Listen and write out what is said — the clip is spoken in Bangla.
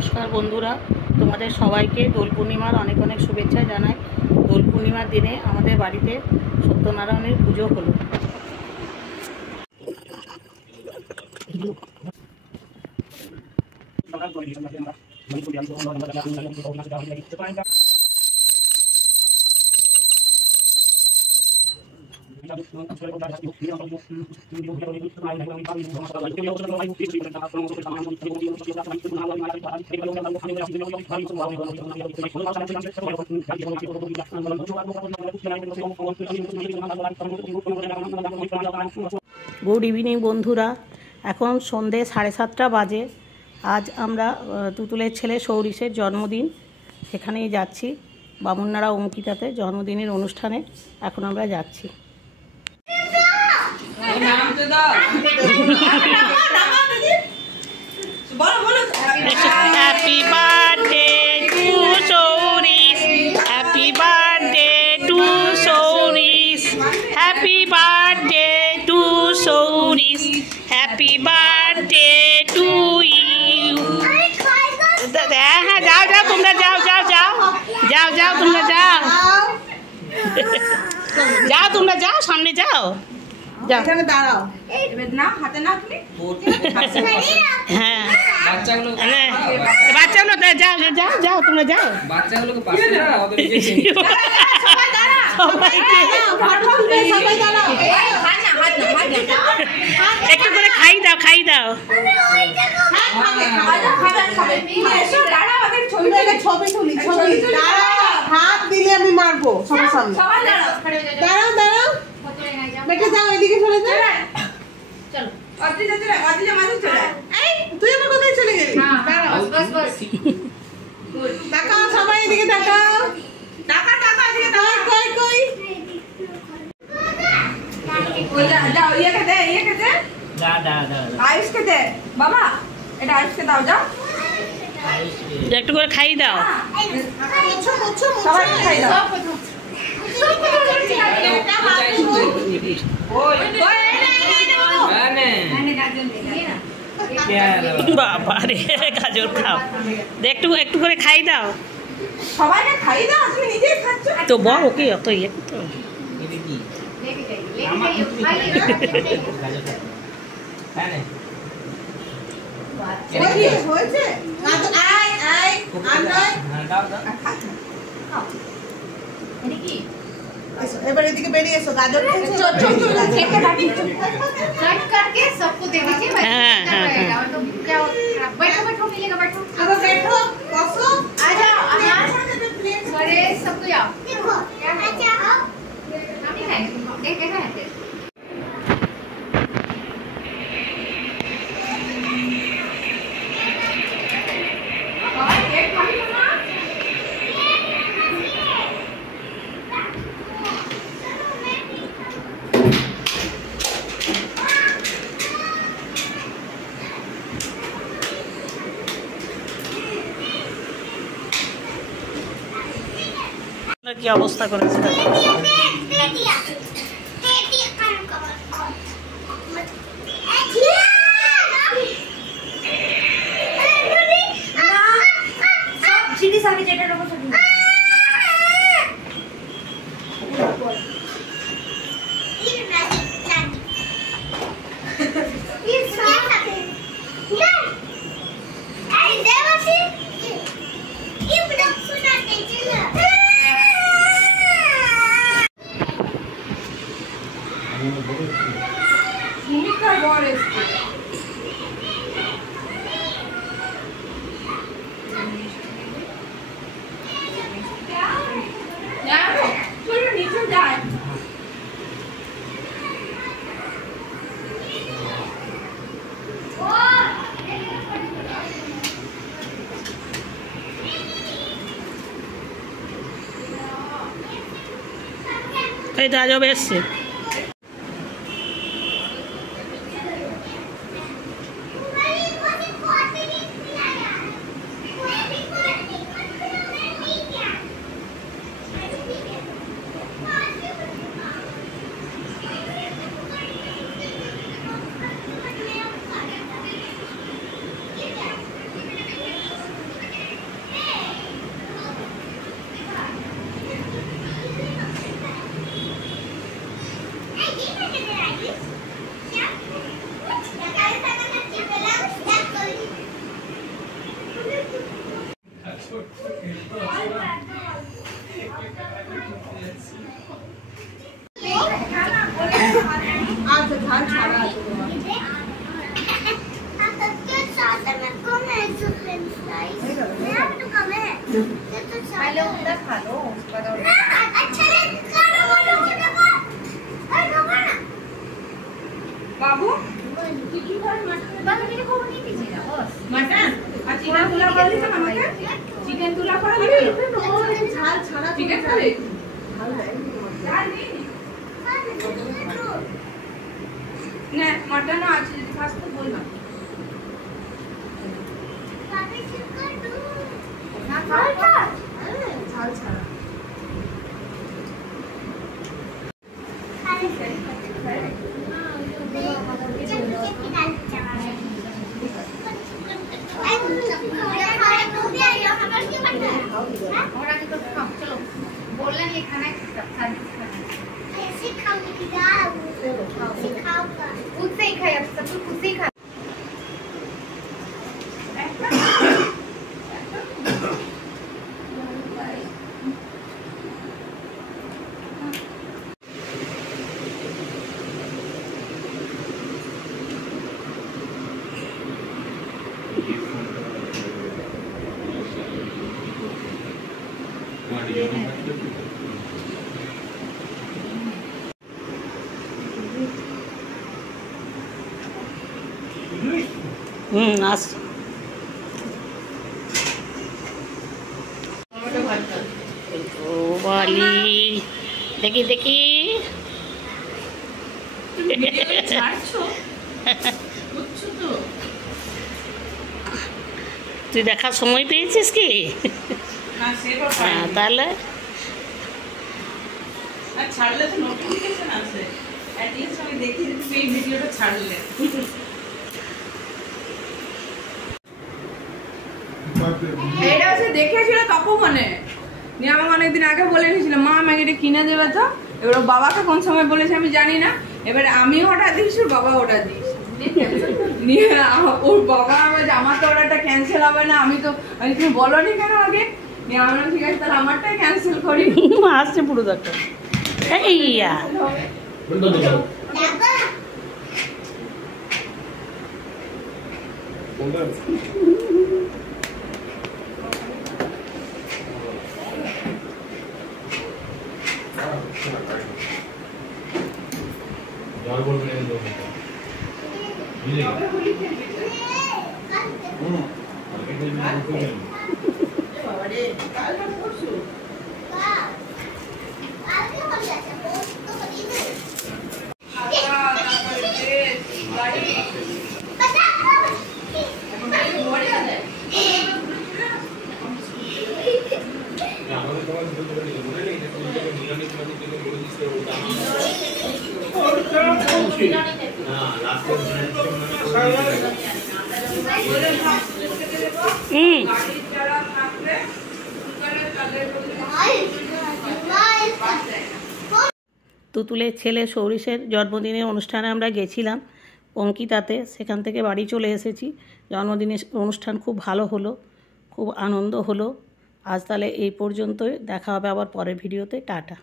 নমস্কার বন্ধুরা, তোমাদের সবাইকে দোল পূর্ণিমার অনেক অনেক শুভেচ্ছা জানাই। দোল পূর্ণিমার দিনে আমাদের বাড়িতে সত্যনারায়ণের পুজো হলো। গুড ইভিনিং বন্ধুরা, এখন সন্ধে 7:30 বাজে। আজ আমরা তুতুলের ছেলে সৌরিশের জন্মদিন, সেখানেই যাচ্ছি। বামুননাড়া অঙ্কিতাতে জন্মদিনের অনুষ্ঠানে এখন আমরা যাচ্ছি। Happy birthday to Sourish, happy birthday to Sourish, happy birthday to Sourish, happy birthday to you. হ্যাঁ, যাও যাও তোমরা, যাও যাও যাও যাও যাও তোমরা যাও যাও তোমরা যাও, সামনে যাও যাও, দাঁড়াও না, হাতে না তুমি। হ্যাঁ বাচ্চাগুলো যাও যাও যাও তোমরা যাও, বাচ্চাগুলোকে পাশে না ওদেরকে একটু করে খাই দাও, খাই দাও। হাত দিলে আমি মারবো সবার সামনে। দাঁড়াও দাঁড়াও, বেটা যাও এদিকে চলে যাও। তুই আমার কোথায় চলে গেলি? তাকাও সবাই, এদিকে তাকাও, টাকা টাকা এদিকে তাকাও। কই কই যাও, ইয়ে খেতে, ইয়ে খেতে, দা দা দা আয়ুষ খেতে। বাবা এটা আয়ুষকে দাও, যাও একটু করে খাই দাও। সবাই খাই দাও। বাবা রে, গাজর খাও, একটু একটু করে খাই দাও। সবাইকে খাই দাও, তুমি নিজেই খাচ্ছ তো বল ওকে, অত ইয়ে তো হয়েছে। আয় আয় এবার এদিকে বেরিয়ে এসো। গাজর करके सबको दे दीजिए। हाँ, हाँ, हाँ। तो क्या बैठो बैठो मिलेगा, बैठो बैठो बसो, आ जाओ अरे सबको जाओ देखो अच्छा आओ हम नहीं खाएंगे, देखा है কি অবস্থা করেছে सीधी सारी जेटा लोगों से এই তো আজব এসছে। আচ্ছা ঝাল ছাড়া আছে তোমার। पहले उधर खा लो उसके बाद और बाबू मेरे को नहीं दीजिएगा बस मटन আর চিকেন তুলা করে দিবেন আমাকে চিকেন তুলা করে দিবেন ঝাল ছাড়া চিকেন খাবে ঝাল নেই না মটন আছে যদি খাস তো বলবা ঝাল ছাড়া और आगे तो खाओ चलो बोलना ये खाना है सब खाना खुद से ही खाए अब सब कुछ खुद से ही खा আস ও বালি দেখি দেখি তুই দেখার সময় পেয়েছিস কি? তাহলে ছাড়লে তো নোটিফিকেশন আসে অ্যাটলিস্ট আমি দেখি যে তুমি এই ভিডিওটা ছাড়লে এটা হচ্ছে দেখেছিল তপবনে নিয়ে আমাকে অনেকদিন আগে বলে নিয়েছিল মা আমাকে এটা কিনে দেবে তো এবার ওর বাবাকে কোন সময় বলেছে আমি জানি না এবার আমি অর্ডার দিয়েছি ওর বাবা অর্ডার দিয়েছি নিয়ে ওর বাবা আমার আমার তো অর্ডারটা ক্যান্সেল হবে না আমি তুমি বলোনি কেন আগে নিয়ে আমরা ঠিক আছে তাহলে আমারটাই ক্যান্সেল করি আসছে পুরো ডাক্তার এইয়া জল বলবে তুতুলের ছেলে সৌরিশের জন্মদিনের অনুষ্ঠানে আমরা গেছিলাম অঙ্কিতাতে, সেখান থেকে বাড়ি চলে এসেছি। জন্মদিনের অনুষ্ঠান খুব ভালো হলো, খুব আনন্দ হলো। আজ তাহলে এই পর্যন্তই, দেখা হবে আবার পরের ভিডিওতে। টাটা।